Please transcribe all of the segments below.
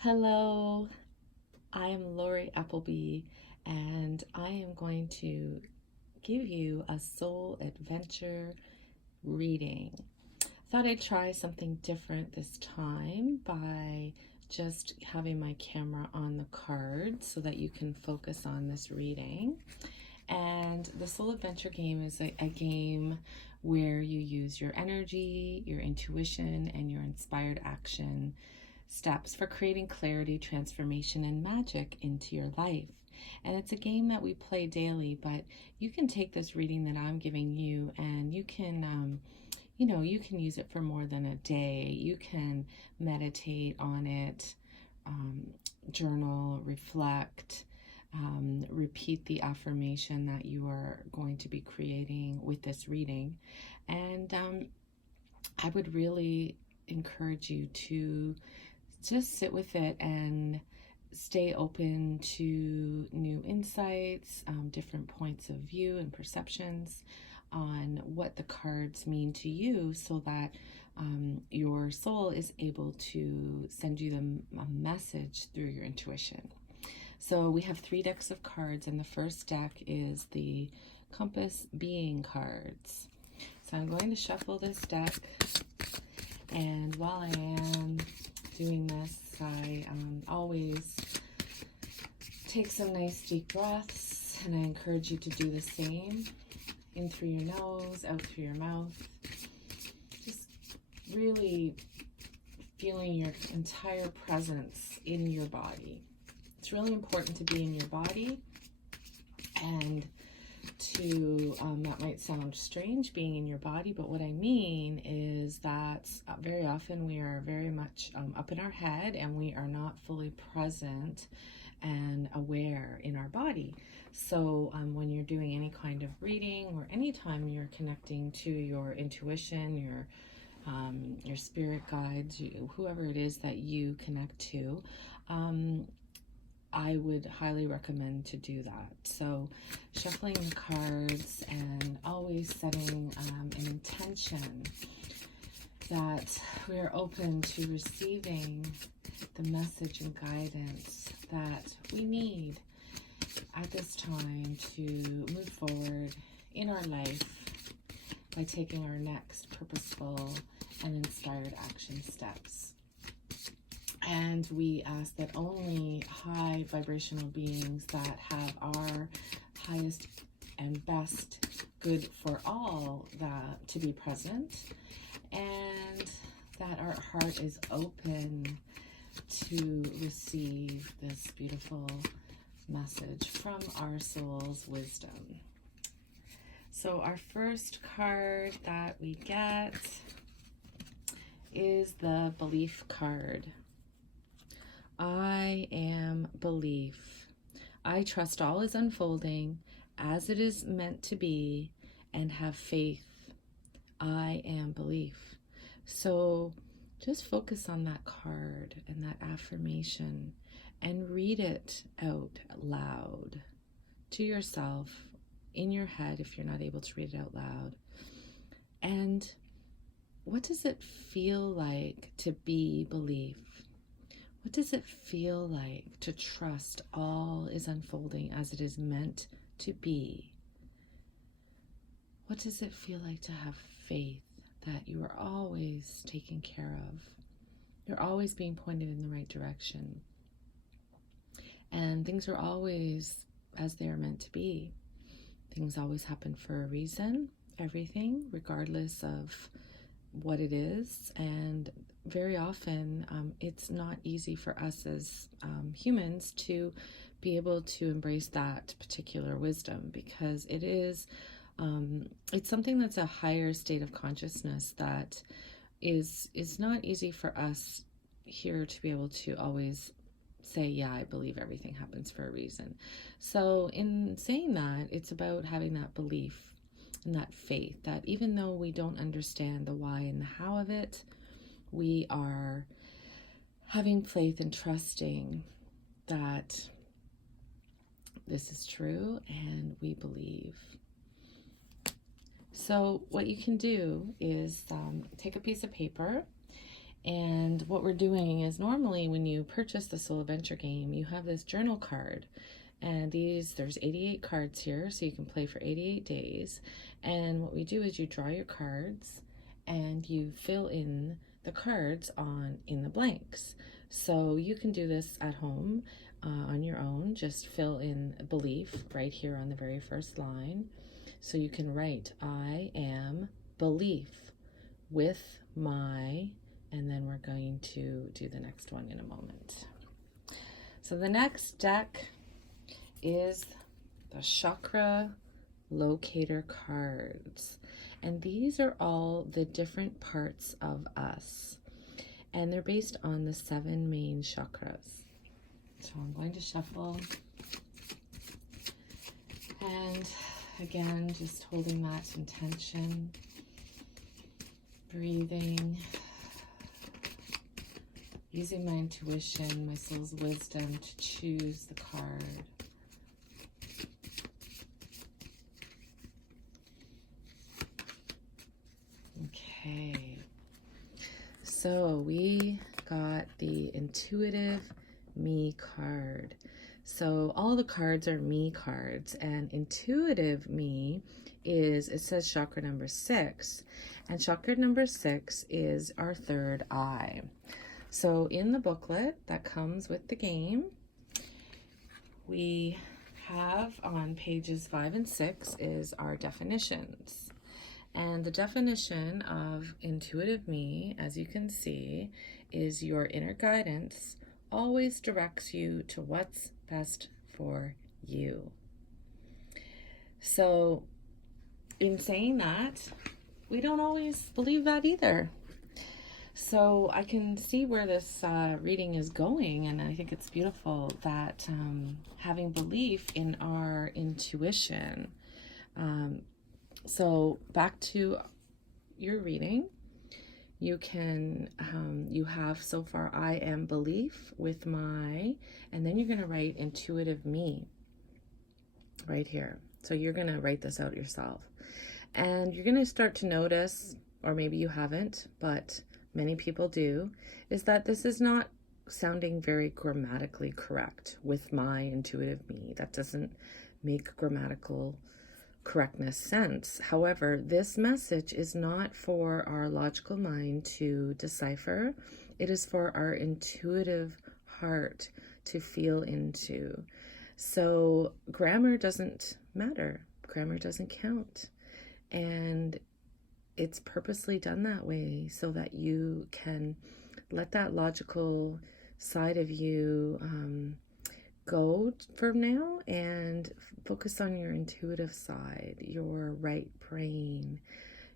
Hello, I am Lori Appleby, and I am going to give you a soul adventure reading. Thought I'd try something different this time by just having my camera on the card so that you can focus on this reading. And the soul adventure game is a game where you use your energy, your intuition, and your inspired action steps for creating clarity, transformation, and magic into your life. And it's a game that we play daily, but you can take this reading that I'm giving you and you can you can use it for more than a day. You can meditate on it, journal, reflect, repeat the affirmation that you are going to be creating with this reading. And I would really encourage you to just sit with it and stay open to new insights, different points of view and perceptions on what the cards mean to you, so that your soul is able to send you a message through your intuition. So we have 3 decks of cards, and the first deck is the Compass Being cards. So I'm going to shuffle this deck, and while I am doing this, I always take some nice deep breaths, and I encourage you to do the same. In through your nose, out through your mouth. Just really feeling your entire presence in your body. It's really important to be in your body, and to, that might sound strange, being in your body, but what I mean is that very often we are very much up in our head, and we are not fully present and aware in our body. So when you're doing any kind of reading, or anytime you're connecting to your intuition, your spirit guides, whoever it is that you connect to, I would highly recommend to do that. So shuffling the cards and always setting an intention that we are open to receiving the message and guidance that we need at this time to move forward in our life by taking our next purposeful and inspired action steps. And we ask that only high vibrational beings that have our highest and best good for all that to be present, and that our heart is open to receive this beautiful message from our soul's wisdom. So our first card that we get is the belief card. I am belief. I trust all is unfolding as it is meant to be and have faith. I am belief. So just focus on that card and that affirmation and read it out loud to yourself, in your head if you're not able to read it out loud. And what does it feel like to be belief? What does it feel like to trust all is unfolding as it is meant to be? What does it feel like to have faith that you are always taken care of? You're always being pointed in the right direction. And things are always as they are meant to be. Things always happen for a reason, everything, regardless of what it is. And very often it's not easy for us as humans to be able to embrace that particular wisdom, because it is it's something that's a higher state of consciousness that is not easy for us here to be able to always say, yeah, I believe everything happens for a reason. So in saying that, it's about having that belief and that faith that even though we don't understand the why and the how of it, we are having faith and trusting that this is true and we believe. So what you can do is take a piece of paper And what we're doing is, normally when you purchase the Soul Adventure game, you have this journal card. And there's 88 cards here, so you can play for 88 days. And what we do is you draw your cards and you fill in the cards in the blanks. So you can do this at home on your own. Just fill in belief right here on the very first line. So you can write, I am belief with my, and then we're going to do the next one in a moment. So the next deck is the Chakra Locator cards. And these are all the different parts of us. And they're based on the 7 main chakras. So I'm going to shuffle. And again, just holding that intention. Breathing. Using my intuition, my soul's wisdom to choose the card. Okay, so we got the Intuitive Me card. So all the cards are Me cards, and Intuitive Me it says chakra number 6, and chakra number 6 is our third eye. So in the booklet that comes with the game, we have on pages 5 and 6 is our definitions. And the definition of Intuitive Me, as you can see, is your inner guidance always directs you to what's best for you. So in saying that, we don't always believe that either. So I can see where this reading is going, and I think it's beautiful that having belief in our intuition. So back to your reading, you can, you have so far, I am belief with my, and then you're going to write Intuitive Me right here. So you're going to write this out yourself. And you're going to start to notice, or maybe you haven't, but many people do, is that this is not sounding very grammatically correct with my Intuitive Me. That doesn't make grammatical correctness sense. However, this message is not for our logical mind to decipher. It is for our intuitive heart to feel into. So grammar doesn't matter. Grammar doesn't count. And it's purposely done that way so that you can let that logical side of you go for now and focus on your intuitive side, your right brain,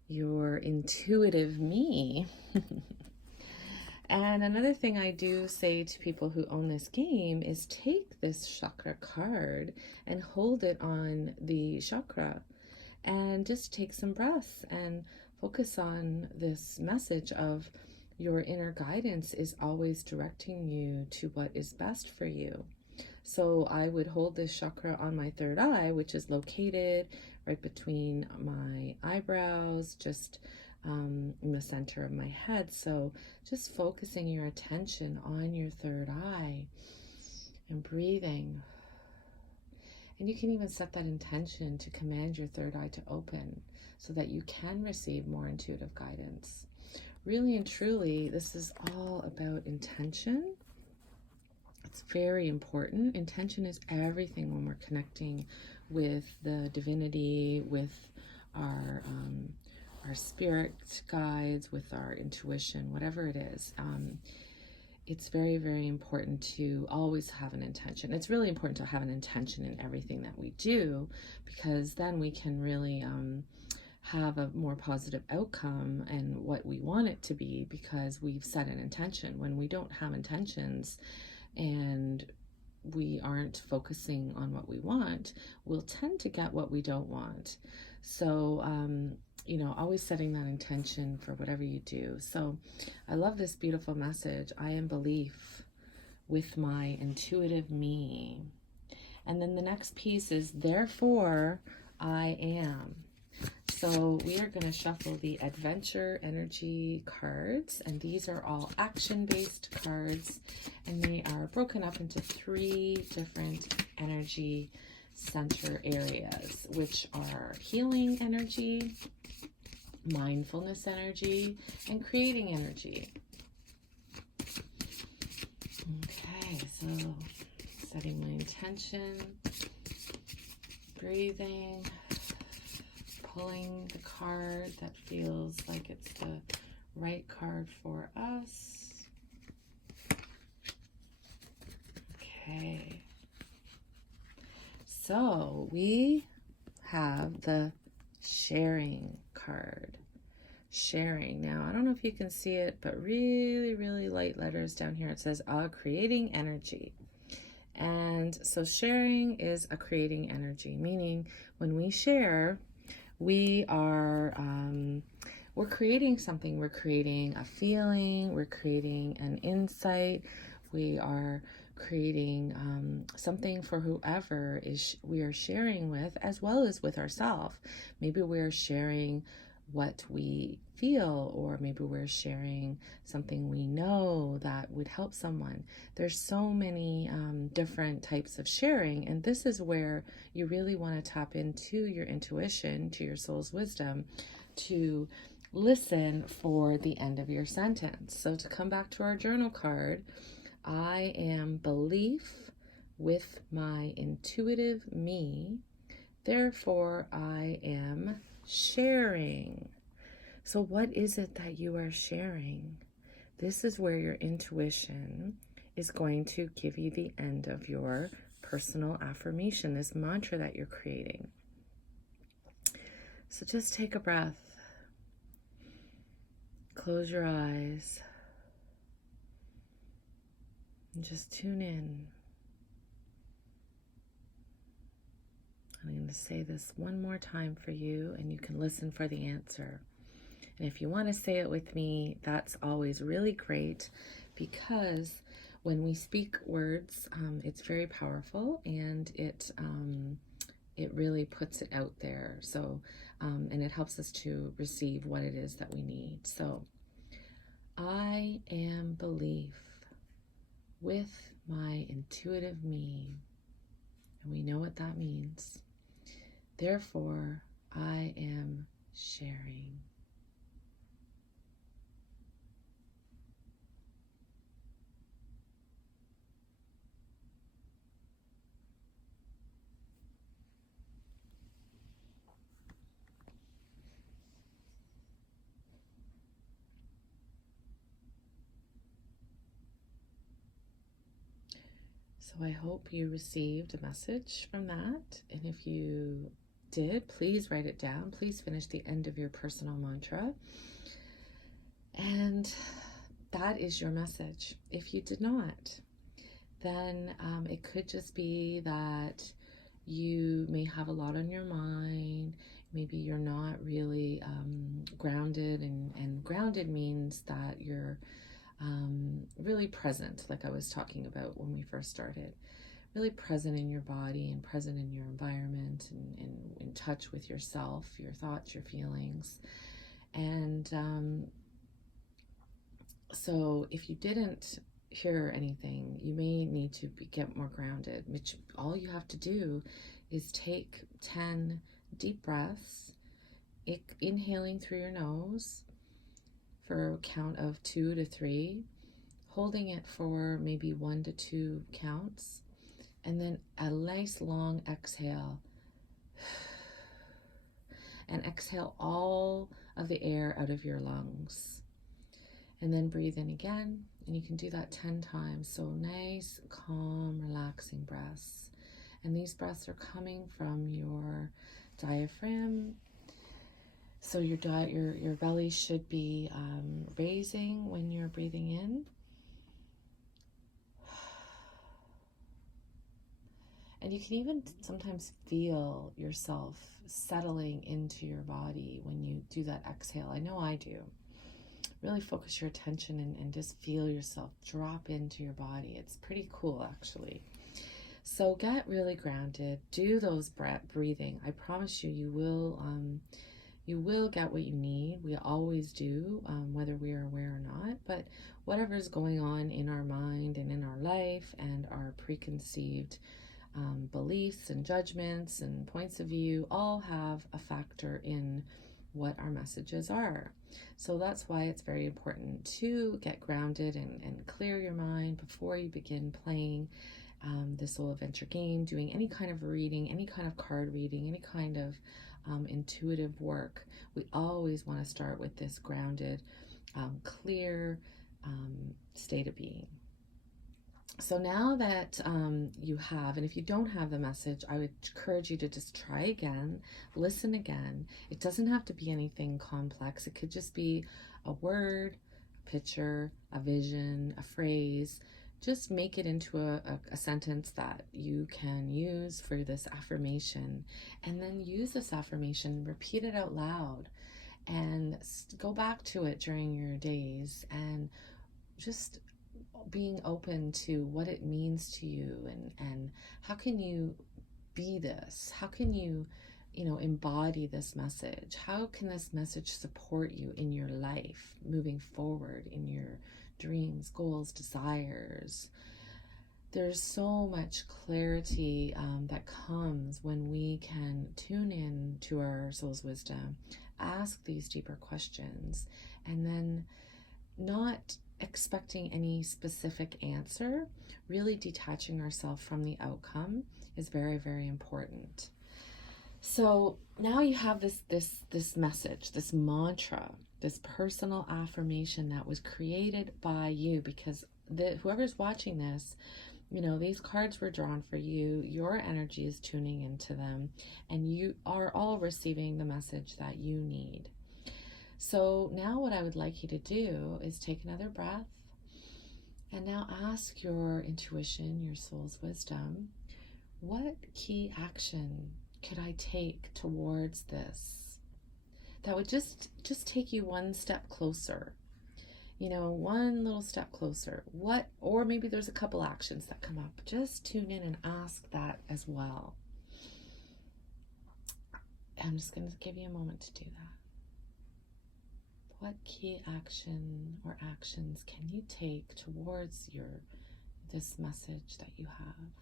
your intuitive me. And another thing I do say to people who own this game is take this chakra card and hold it on the chakra and just take some breaths and focus on this message of your inner guidance is always directing you to what is best for you. So I would hold this chakra on my third eye, which is located right between my eyebrows, just in the center of my head. So just focusing your attention on your third eye and breathing. And you can even set that intention to command your third eye to open so that you can receive more intuitive guidance. Really and truly, this is all about intention. It's very important. Intention is everything when we're connecting with the divinity, with our spirit guides, with our intuition, whatever it is. It's very, very important to always have an intention. It's really important to have an intention in everything that we do, because then we can really have a more positive outcome and what we want it to be, because we've set an intention. When we don't have intentions and we aren't focusing on what we want, we'll tend to get what we don't want. So, you know, always setting that intention for whatever you do. So I love this beautiful message. I am belief with my intuitive me. And then the next piece is therefore I am. So we are going to shuffle the adventure energy cards, and these are all action-based cards, and they are broken up into 3 different energy center areas, which are healing energy, mindfulness energy, and creating energy. Okay, so setting my intention, breathing, pulling the card that feels like it's the right card for us. Okay. So we have the sharing card. Sharing. Now, I don't know if you can see it, but really, really light letters down here. It says, creating energy. And so sharing is a creating energy, meaning when we share, we are, we're creating something. We're creating a feeling. We're creating an insight. We are creating something for whoever we are sharing with, as well as with ourselves. Maybe we're sharing what we feel, or maybe we're sharing something we know that would help someone. There's so many different types of sharing, and this is where you really want to tap into your intuition, to your soul's wisdom, to listen for the end of your sentence. So to come back to our journal card, I am belief with my intuitive me, therefore I am sharing. So what is it that you are sharing? This is where your intuition is going to give you the end of your personal affirmation, this mantra that you're creating. So just take a breath. Close your eyes. And just tune in. I'm going to say this one more time for you, and you can listen for the answer. And if you want to say it with me, that's always really great, because when we speak words, it's very powerful, and it really puts it out there. So, and it helps us to receive what it is that we need. So, I am belief with my intuitive me, and we know what that means. Therefore, I am sharing. So I hope you received a message from that. And if you did, please write it down. Please finish the end of your personal mantra. And that is your message. If you did not, then it could just be that you may have a lot on your mind. Maybe you're not really grounded, and grounded means that you're really present, like I was talking about when we first started. Really present in your body and present in your environment, and in touch with yourself, your thoughts, your feelings. And so if you didn't hear anything, you may need to get more grounded, which all you have to do is take 10 deep breaths, inhaling through your nose for a count of 2 to 3, holding it for maybe 1 to 2 counts, and then a nice long exhale. And exhale all of the air out of your lungs. And then breathe in again, and you can do that 10 times. So nice, calm, relaxing breaths. And these breaths are coming from your diaphragm. So your belly should be raising when you're breathing in. And you can even sometimes feel yourself settling into your body when you do that exhale. I know I do. Really focus your attention and just feel yourself drop into your body. It's pretty cool, actually. So get really grounded. Do those breathing. I promise you, you will You will get what you need. We always do, whether we are aware or not. But whatever is going on in our mind and in our life and our preconceived beliefs and judgments and points of view all have a factor in what our messages are. So that's why it's very important to get grounded and clear your mind before you begin playing the Soul Adventure game, doing any kind of reading, any kind of card reading, any kind of intuitive work. We always want to start with this grounded, clear state of being. So now that you have, and if you don't have the message, I would encourage you to just try again, listen again. It doesn't have to be anything complex. It could just be a word, a picture, a vision, a phrase. Just make it into a sentence that you can use for this affirmation, and then use this affirmation, repeat it out loud, and go back to it during your days, and just being open to what it means to you, and how can you be this? How can you embody this message? How can this message support you in your life moving forward, in your dreams, goals, desires? There's so much clarity that comes when we can tune in to our soul's wisdom, ask these deeper questions, and then not expecting any specific answer, really detaching ourselves from the outcome is very, very important. So now you have this message, this mantra, this personal affirmation that was created by you, because whoever's watching this, these cards were drawn for you. Your energy is tuning into them, and you are all receiving the message that you need. So now what I would like you to do is take another breath, and now ask your intuition, your soul's wisdom, what key action could I take towards this that would just take you one step closer? One little step closer. Or maybe there's a couple actions that come up. Just tune in and ask that as well. I'm just going to give you a moment to do that. What key action or actions can you take towards this message that you have?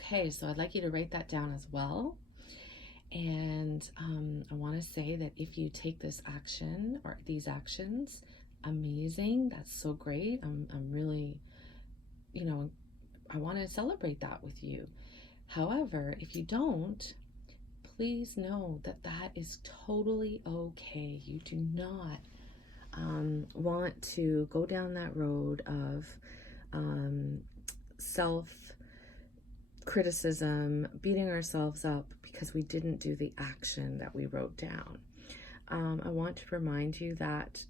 Okay, so I'd like you to write that down as well. And I want to say that if you take this action or these actions, amazing, that's so great. I'm really, I want to celebrate that with you. However, if you don't, please know that that is totally okay. You do not want to go down that road of self-criticism, beating ourselves up because we didn't do the action that we wrote down. I want to remind you that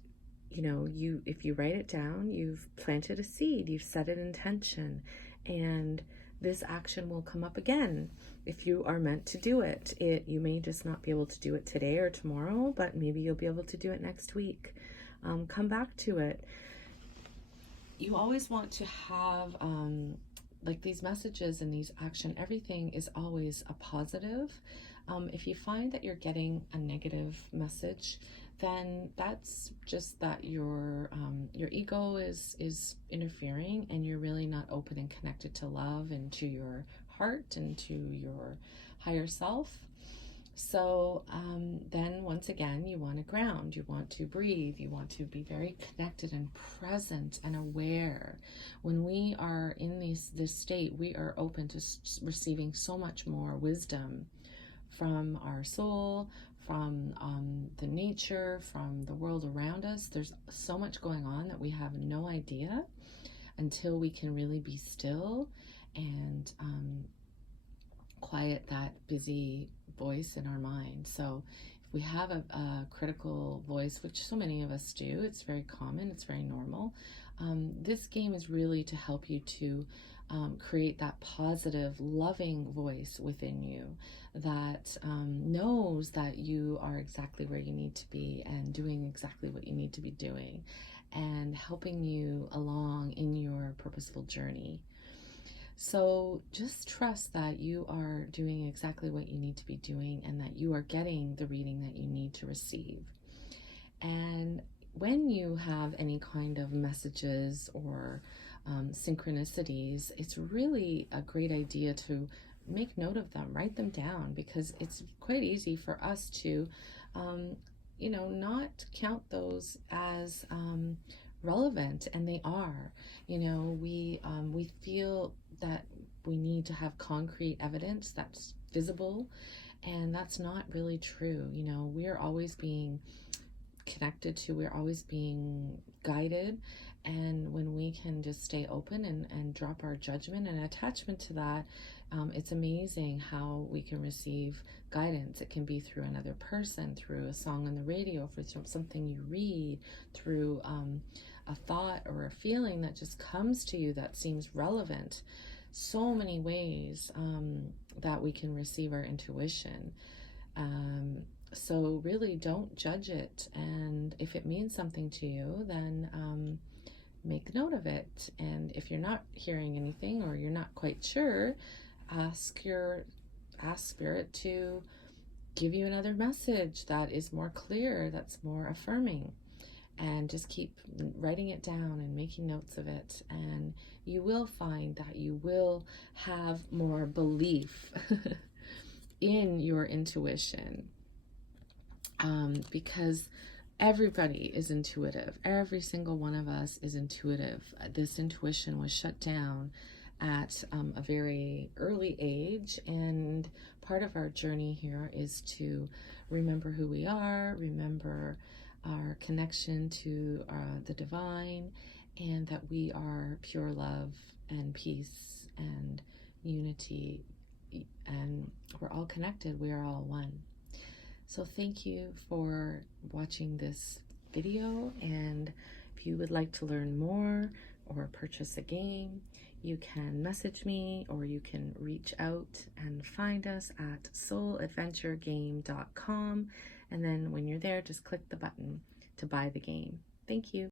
if you write it down, you've planted a seed, you've set an intention, and this action will come up again if you are meant to do it. You may just not be able to do it today or tomorrow, but maybe you'll be able to do it next week. Come back to it. You always want to have like these messages and these action, everything is always a positive. If you find that you're getting a negative message, then that's just that your ego is interfering, and you're really not open and connected to love and to your heart and to your higher self. So then once again, you want to ground, you want to breathe, you want to be very connected and present and aware. When we are in this state, we are open to receiving so much more wisdom from our soul, from the nature, from the world around us. There's so much going on that we have no idea until we can really be still and quiet that busy voice in our mind. So if we have a critical voice, which so many of us do, it's very common, it's very normal. This game is really to help you to create that positive, loving voice within you that knows that you are exactly where you need to be and doing exactly what you need to be doing. and helping you along in your purposeful journey. So just trust that you are doing exactly what you need to be doing and that you are getting the reading that you need to receive. And when you have any kind of messages or synchronicities, it's really a great idea to make note of them, write them down, because it's quite easy for us to, not count those as relevant, and they are. We feel that we need to have concrete evidence that's visible, and that's not really true. We're always being connected to, we're always being guided, and when we can just stay open and drop our judgment and attachment to that, it's amazing how we can receive guidance. It can be through another person, through a song on the radio, through something you read, through a thought or a feeling that just comes to you that seems relevant. So many ways that we can receive our intuition. So really don't judge it, and if it means something to you, then make note of it. And if you're not hearing anything or you're not quite sure, ask Spirit to give you another message that is more clear, that's more affirming, and just keep writing it down and making notes of it, and you will find that you will have more belief in your intuition. Because everybody is intuitive. Every single one of us is intuitive. This intuition was shut down at a very early age, and part of our journey here is to remember who we are, remember our connection to the divine, and that we are pure love and peace and unity, and we're all connected. We are all one. So thank you for watching this video, and if you would like to learn more or purchase a game, you can message me or you can reach out and find us at souladventuregame.com, and then when you're there, just click the button to buy the game. Thank you.